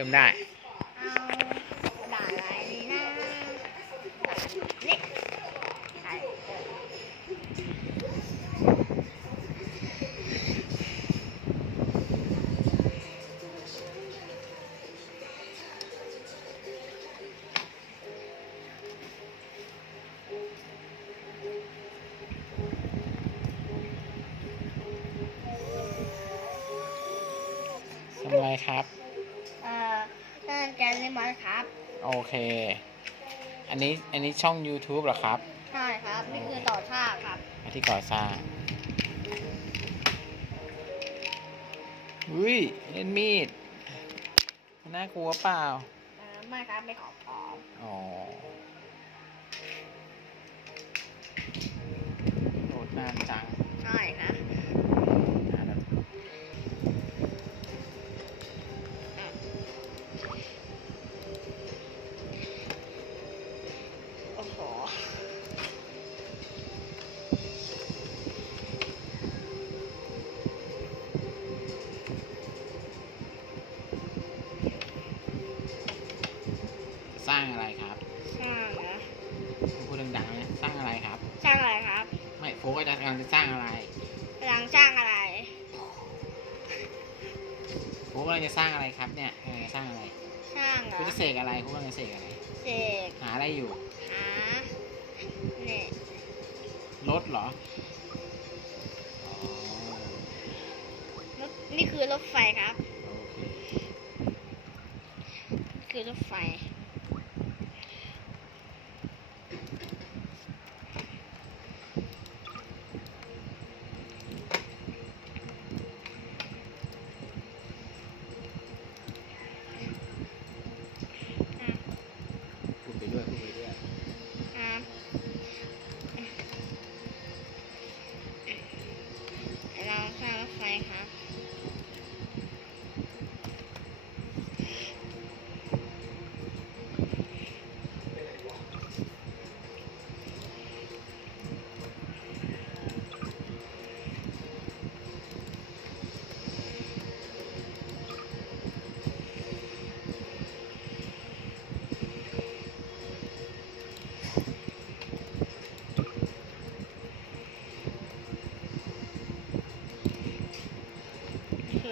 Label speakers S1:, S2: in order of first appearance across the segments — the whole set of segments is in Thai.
S1: ริ่มได้ทำอะไรครับ
S2: แกนเลมอนครับ
S1: โอเค อันนี้อันนี้ช่อง YouTube เหรอครับ
S2: ใช่ครับ นี่คือต่อท่าครับ
S1: อาที่ก่อสร้างอุ้ยเล่นมีด น่ากลัวเปล่า
S2: เออไม่ครับไม่ขอพร้อม
S1: อ๋อโหลดนานจัง
S2: ใช่ครับ
S1: พูดดังๆนะสร้างอะไรครับ
S2: สร้างอะไรครับ
S1: ไม่โฟกัสจะกำลังจะสร้างอะไร
S2: กำลังสร้างอะไร
S1: โฟกัสกำลังจะสร้างอะไรครับเนี่ยกำลังจะสร้างอะไร
S2: สร้างเหร
S1: คุ
S2: อ
S1: ณจะเสกอะไรคุณกำลังจะเสกอะไร
S2: เสก
S1: หาอะไรอยู่
S2: หาเนี่ย
S1: รถเหรออ๋อ
S2: รถนี่คือรถไฟครับ
S1: โอเค
S2: คือรถไฟ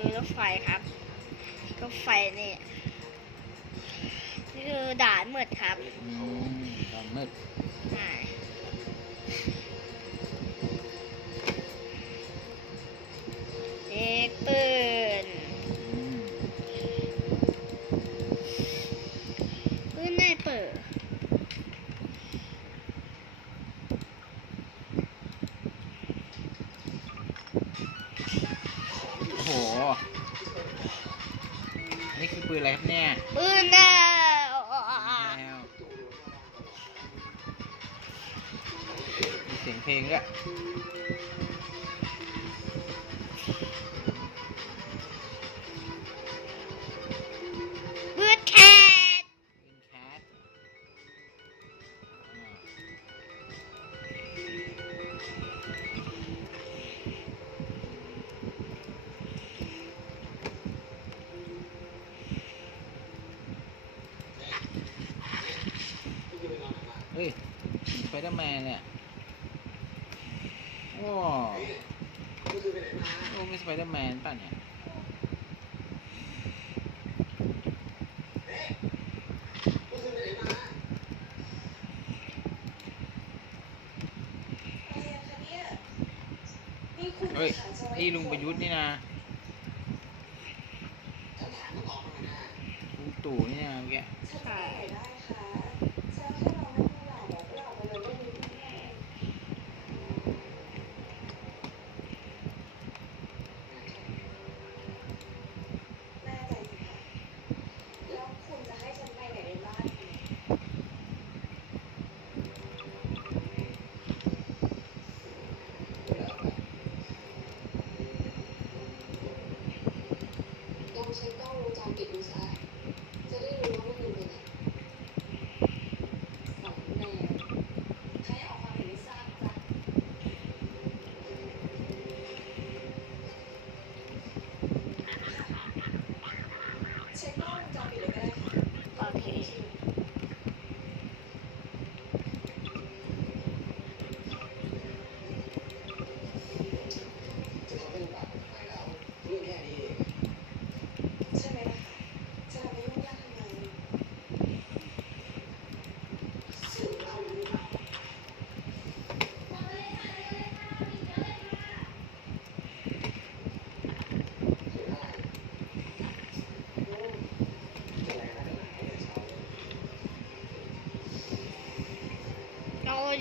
S2: คือรถไฟครับรถไฟนี่นี่คือด่านมืดครับ
S1: อืมตอนมืด
S2: นนี้
S1: คือปืนอะไรครับเนี่ย
S2: ปืนได้
S1: แล้วมีเสียงเพลงด้วย เดอร์แมนเนี่ยว้าวโอ้มีสไปเดอร์แมนป่ะเนี่ยเฮ้ยนี่ลุงประยุทธ์นี่นะลุงตู่นี่นะเมื่อกี้
S2: ใช่
S3: ลองเช็คกล้องวงจรปิดดูซะจะได้รู้ว่ามันอยู่ไหนสองแนวใครออกความเห็นให้ทราบจ้ะเช็คกล้องวงจรปิด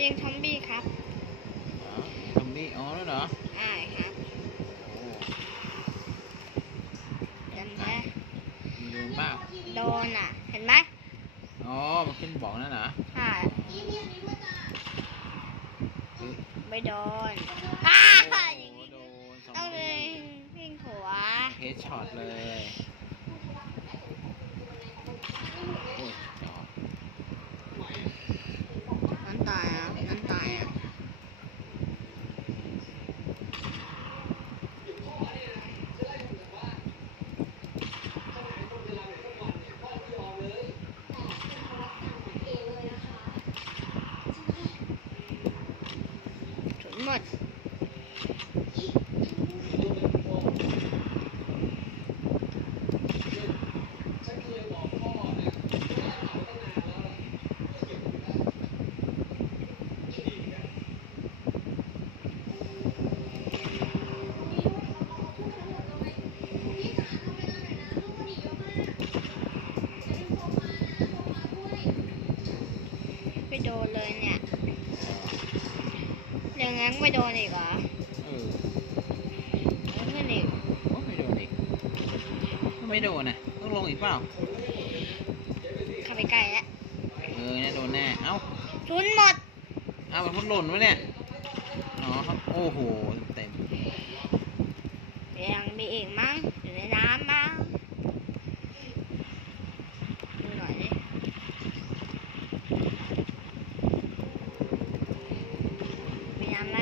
S3: ยิงซอมบี้ครับ
S1: อ๋อซอมบี้อ๋อแล้วเหรอ
S3: ใช่ครับ
S1: โอ้
S3: เห็นไหม
S1: มันดูเปล่า
S3: โดนอะ เห็นไหม
S1: อ๋ อมันขึ้นบอกนั่นเหรอ
S3: ใช่
S1: เฮ้ย
S3: ไม่โดนอ้า
S1: โอ้
S3: อย่าง
S1: โห
S3: นี้
S1: โดนซอ
S3: ต้อง
S1: ม
S3: เล
S1: บี้
S3: ยวิ่งหัว
S1: เฮดช็อตเลยโอ้ยจอด
S3: นั่นตายอะนั่นตายอะ ฉุนหมด ไม่โดน เลยเนี่ยยังงั้นไม่โดนอีกเหรอ
S1: เออ
S3: แล้วขึ้นอีก
S1: โอ้ไม่โดนอีกไม่โดนนะต้องลงอีกเปล่า
S3: เข้าไปใกล้แล้ว
S1: เออเนี่ยโดนแน่ เอ้า
S3: ฉุนหมด
S1: เอ้ามันพัดหล่นวะเนี่ย อ๋อครับ โอ้โหเต็ม
S3: ยังมีอีกมั้งอยู่ในน้ำมั้งดูหน่อยดิมีน้ำไหม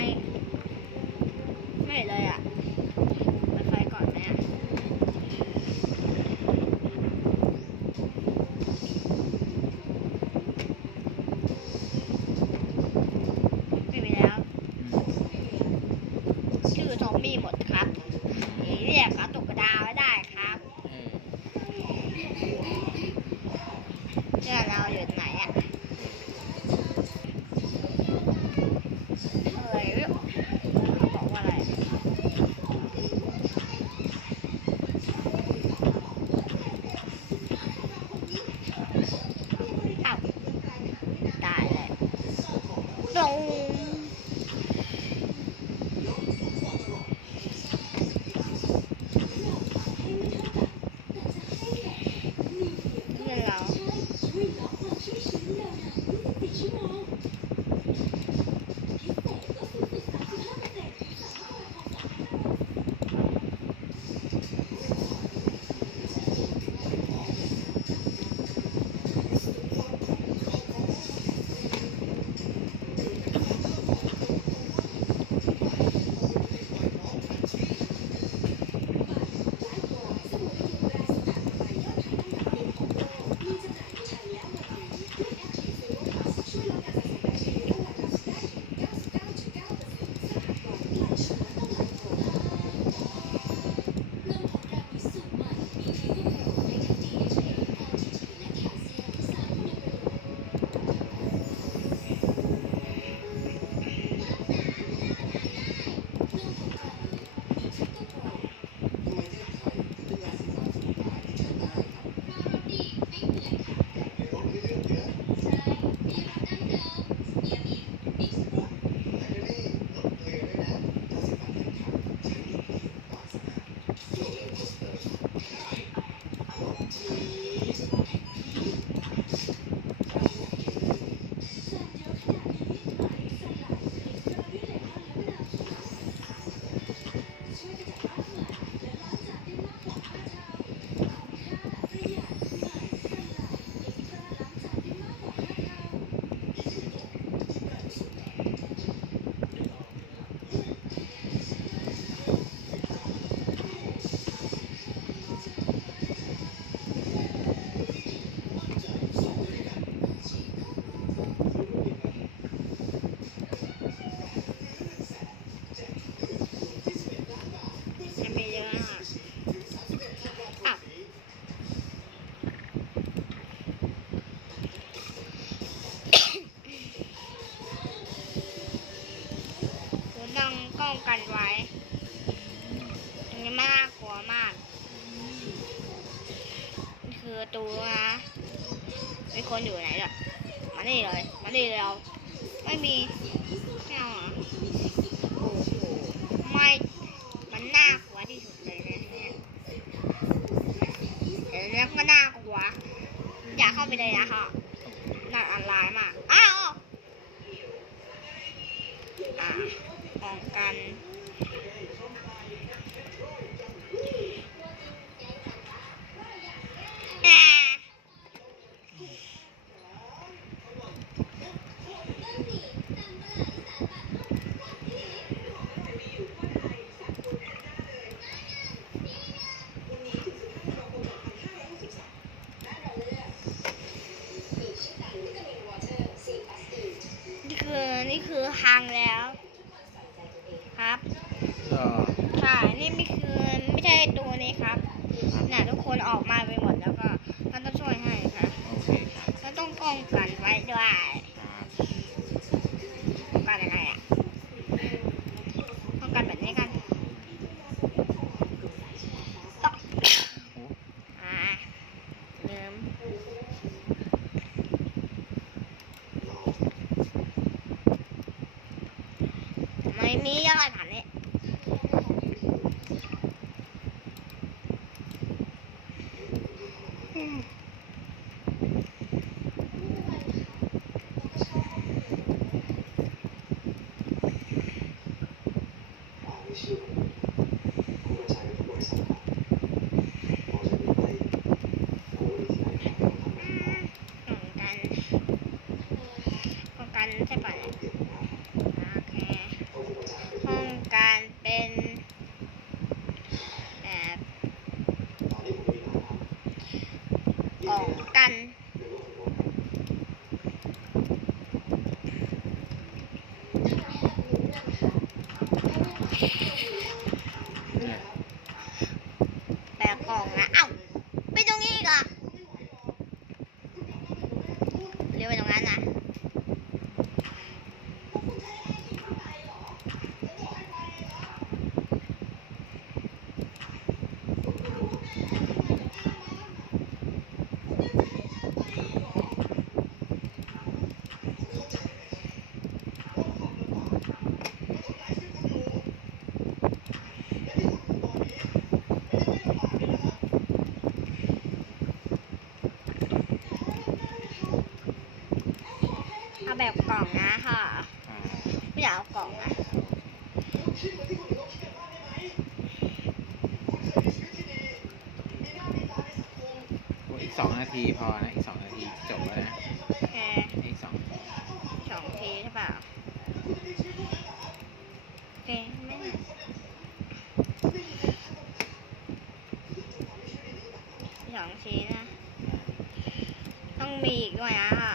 S3: ไม่เห็นเลยอะไปไฟก่อนไหมอะไม่มีแล้ว ชื่ ต้
S1: อ
S3: นไว้
S2: ด้วยครับป้อนยังไงอะป้องกันแบบนี้กันต้อง
S1: โอ้
S2: อ่าลืมไม่มีอะไรผ่านนี้อืม่
S4: เชื่อผมมาใช้บริษัทพอจะมีไปผมไม่ที่ไหนครับ
S2: ป้องกันป้องกันใช่ปะเนี่ยโอเค
S4: เพราะผมมาจ่ายไป
S2: ป้องกันเป็นแบบ
S4: ตอนนี้ผมไม่มีงานทำ
S2: กล่อง กัน
S4: หรือว่าผม
S1: เนี่ย
S2: แปลกล่องนะเอ้าไปตรงนี้อีกเหรอเรียกไปตรงนั้นนะเอา แบบกล่องนะค่ะ
S1: อ่า
S2: ไม่อยากเอากล่องนะ
S1: โอ้อีกสองนาทีพอนะ อีกสองนาทีจบแล้วนะ
S2: แค่
S1: อีกสอง
S2: สองทีใช่เปล่าโอเคไม่น่าสองทีนะ ต้องมีอีกด้วยนะค่ะ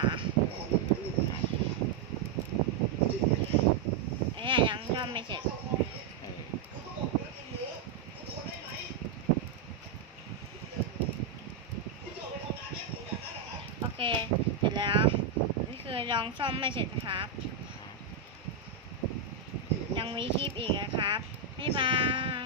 S2: เอ้ยยังซ่อมไม่เสร็จโอเค เสร็จแล้ว นี่คือลองซ่อมไม่เสร็จนะครับ ยังมีคลิปอีกนะครับ บ๊ายบาย